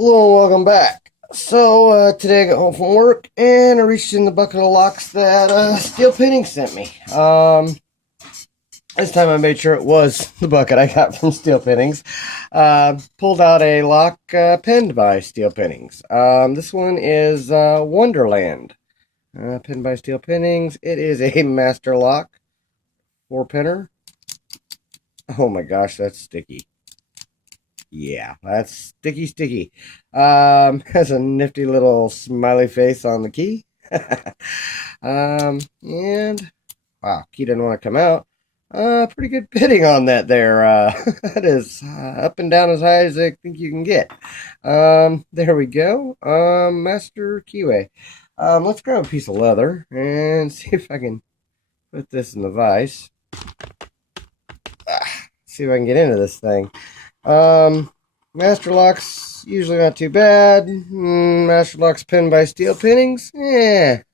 Hello and welcome back. So today I got home from work and I reached in the bucket of locks that Steel Pinnings sent me. This time I made sure it was the bucket I got from Steel Pinnings. Pulled out a lock pinned by Steel Pinnings. This one is Wonderland, pinned by Steel Pinnings. It is a master lock, 4-pinner. Oh my gosh, that's sticky. Yeah, that's sticky. Has a nifty little smiley face on the key. And wow, key didn't want to come out. Pretty good pitting on that there. That is up and down as high as I think you can get. There we go. Master keyway. Let's grab a piece of leather and see if I can put this in the vise. See if I can get into this thing. Master locks usually not too bad. Master locks pinned by Steel Pinnings.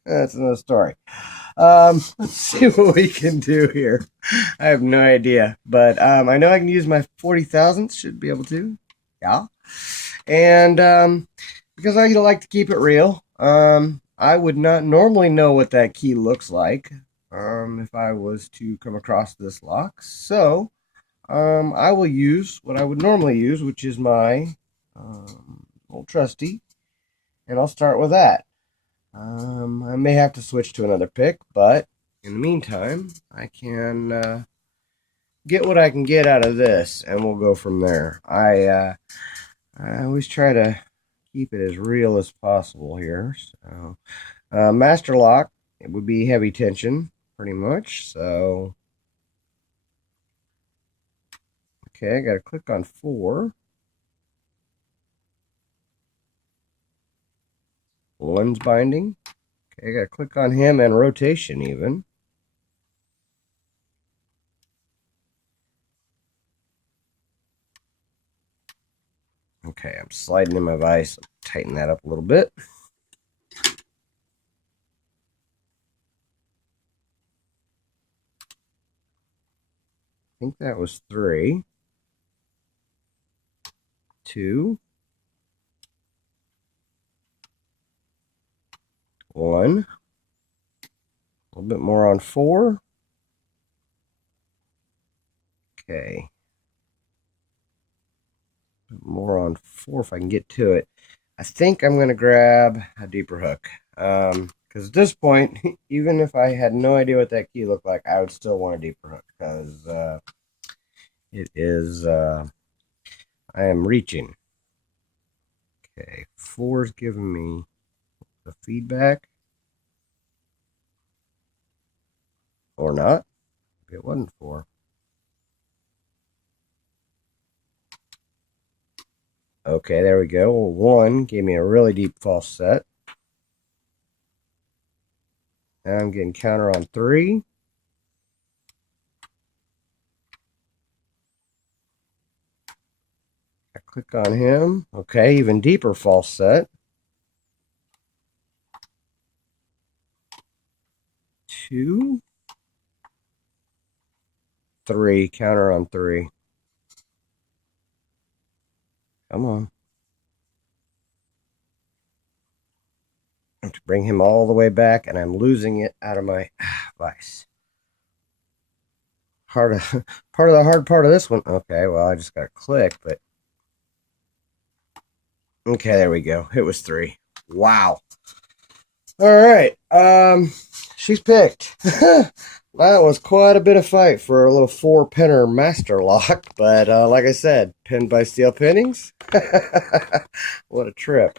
That's another story. Let's see what we can do here. I have no idea, but I know I can use my 40 thousandths. Should be able to. Yeah. And because I like to keep it real, I would not normally know what that key looks like if I was to come across this lock. So I will use what I would normally use, which is my old trusty, and I'll start with that. I may have to switch to another pick, but in the meantime, I can get what I can get out of this, and we'll go from there. I always try to keep it as real as possible here. So, master lock, it would be heavy tension, pretty much. So. Okay, I got to click on 4. Lens binding. Okay, I got to click on him and rotation even. Okay, I'm sliding in my vise. Tighten that up a little bit. I think that was 3. 2, 1, a little bit more on 4. Okay, more on 4 if I can get to it. I think I'm going to grab a deeper hook, because at this point, even if I had no idea what that key looked like, I would still want a deeper hook, because it is I am reaching. Okay, 4 is giving me the feedback. Or not. Maybe it wasn't 4. Okay, there we go. 1 gave me a really deep false set. Now I'm getting counter on 3. I click on him. Okay, even deeper false set. 2, 3, counter on 3. Come on. I have to bring him all the way back, and I'm losing it out of my vise. Part of the hard part of this one. Okay, well, I just got to click, but okay, there we go. It was 3. Wow. All right. She's picked. That was quite a bit of fight for a little 4-pinner master lock, but like I said, pinned by Steel Pinnings. What a trip.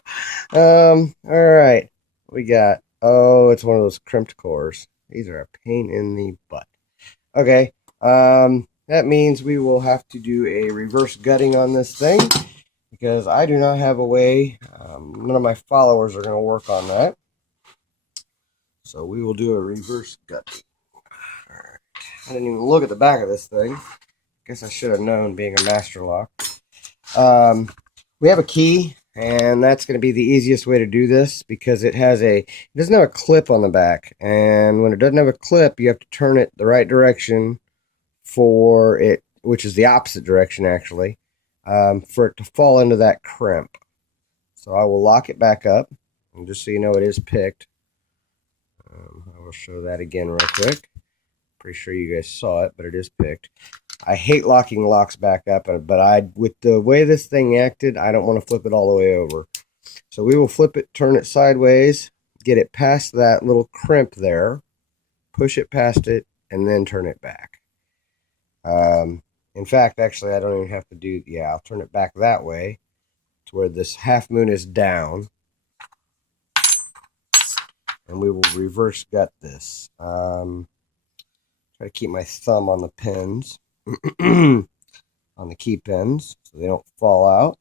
All right. We got, oh, it's one of those crimped cores. These are a pain in the butt. Okay. That means we will have to do a reverse gutting on this thing, because I do not have a way. None of my followers are going to work on that. So we will do a reverse gutting. Alright. I didn't even look at the back of this thing. Guess I should have known, being a master lock. We have a key, and that's going to be the easiest way to do this, because it doesn't have a clip on the back. And when it doesn't have a clip, you have to turn it the right direction for it, which is the opposite direction actually, for it to fall into that crimp. So I will lock it back up. And just so you know, it is picked. I will show that again real quick. Pretty sure you guys saw it, but it is picked. I hate locking locks back up, but with the way this thing acted, I don't want to flip it all the way over. So we will flip it, turn it sideways, get it past that little crimp there, push it past it, and then turn it back. In fact, actually, I don't even have to do, yeah, I'll turn it back that way to where this half moon is down. And we will reverse gut this. Try to keep my thumb on the pins, on the key pins, so they don't fall out.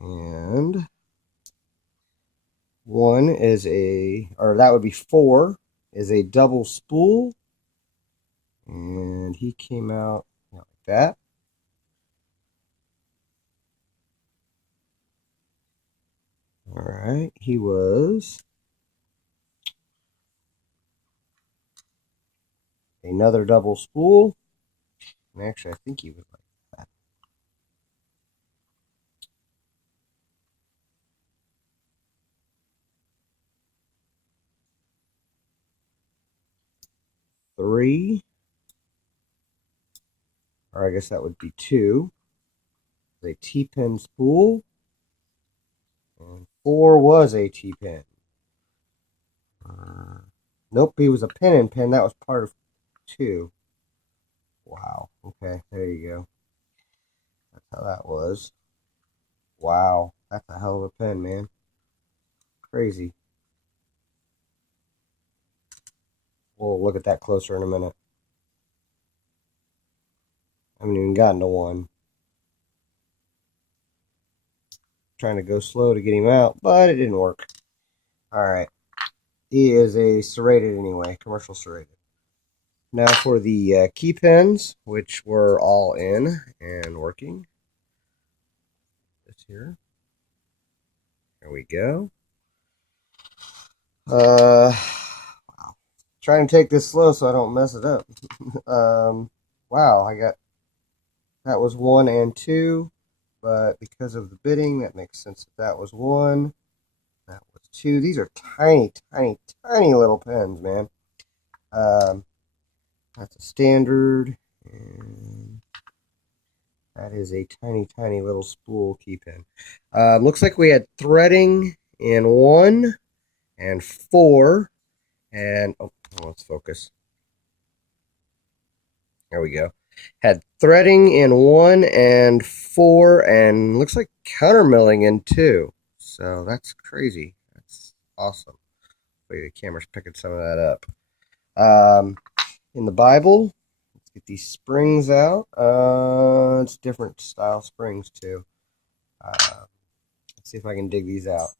And one is that would be 4, is a double spool. And he came out like that. All right, he was another double spool. And actually, I think he was like that. Three, or I guess that would be 2. A T-pin spool. And 4 was a T-pin. Nope, he was a pin and pin. That was part of 2. Wow. Okay, there you go. That's how that was. Wow, that's a hell of a pin, man. Crazy. We'll look at that closer in a minute. I haven't even gotten to one. Trying to go slow to get him out, but it didn't work. Alright. He is a serrated anyway, commercial serrated. Now for the key pins, which were all in and working. This here. There we go. Wow. Trying to take this slow so I don't mess it up. Wow, that was 1 and 2, but because of the bitting, that makes sense that was 1. That was 2. These are tiny, tiny, tiny little pins, man. That's a standard, and that is a tiny, tiny little spool key pin. Looks like we had threading in 1 and 4, and let's focus. There we go. Had threading in 1 and 4, and looks like countermilling in 2. So that's crazy. That's awesome. Hopefully the camera's picking some of that up. In the Bible, let's get these springs out. It's different style springs too. Let's see if I can dig these out.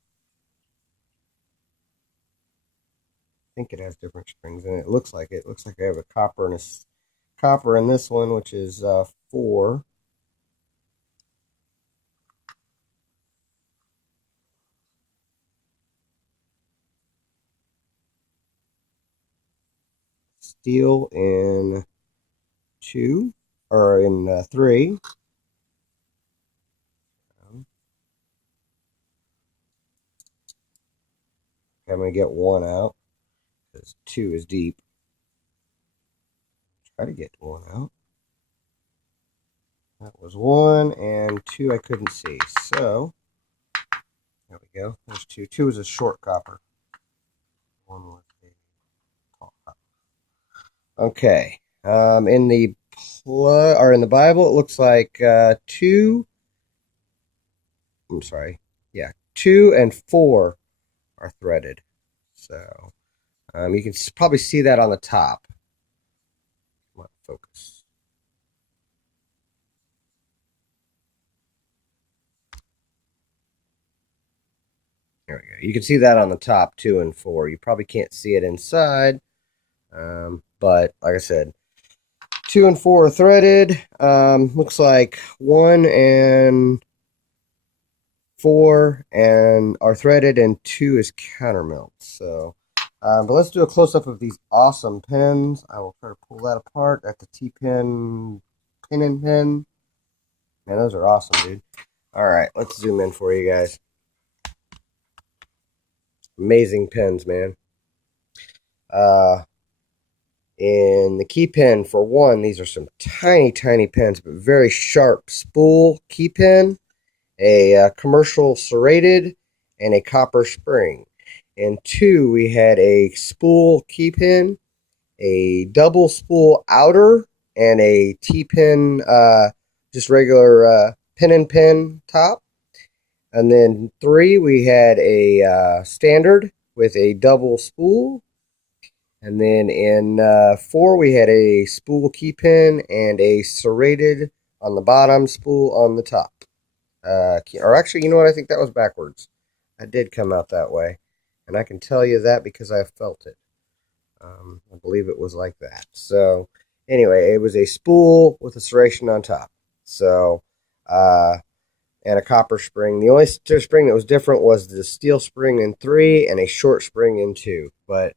I think it has different springs, and it looks like it. Looks like I have a copper in this one, which is 4. Steel in 2, or in 3. I'm going to get 1 out, because 2 is deep. Try to get 1 out. That was 1, and 2 I couldn't see. So, there we go. There's 2. 2 is a short copper. 1 was a tall copper. Okay. In the Bible, it looks like 2. I'm sorry. Yeah, 2 and 4 are threaded. So, you can probably see that on the top. Come on, focus. There we go. You can see that on the top, 2 and 4. You probably can't see it inside, but like I said, 2 and 4 are threaded. Looks like 1 and 4 are threaded, and 2 is countermilled. So, but let's do a close-up of these awesome pins. I will try to pull that apart. That's the T-pin, pin and pin. Man, those are awesome, dude. All right, let's zoom in for you guys. Amazing pins, man. In the key pin, for one, these are some tiny, tiny pins, but very sharp spool key pin, a commercial serrated, and a copper spring. And two, we had a spool key pin, a double spool outer, and a T-pin, just regular pin and pin top. And then three, we had a standard with a double spool. And then in four, we had a spool key pin and a serrated on the bottom, spool on the top. Or actually, you know what? I think that was backwards. I did come out that way. And I can tell you that because I felt it. I believe it was like that. So, anyway, it was a spool with a serration on top. So, and a copper spring. The only spring that was different was the steel spring in 3 and a short spring in 2. But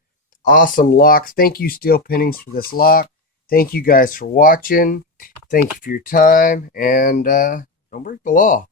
awesome locks. Thank you, Steel Pinnings, for this lock. Thank you guys for watching. Thank you for your time. And don't break the law.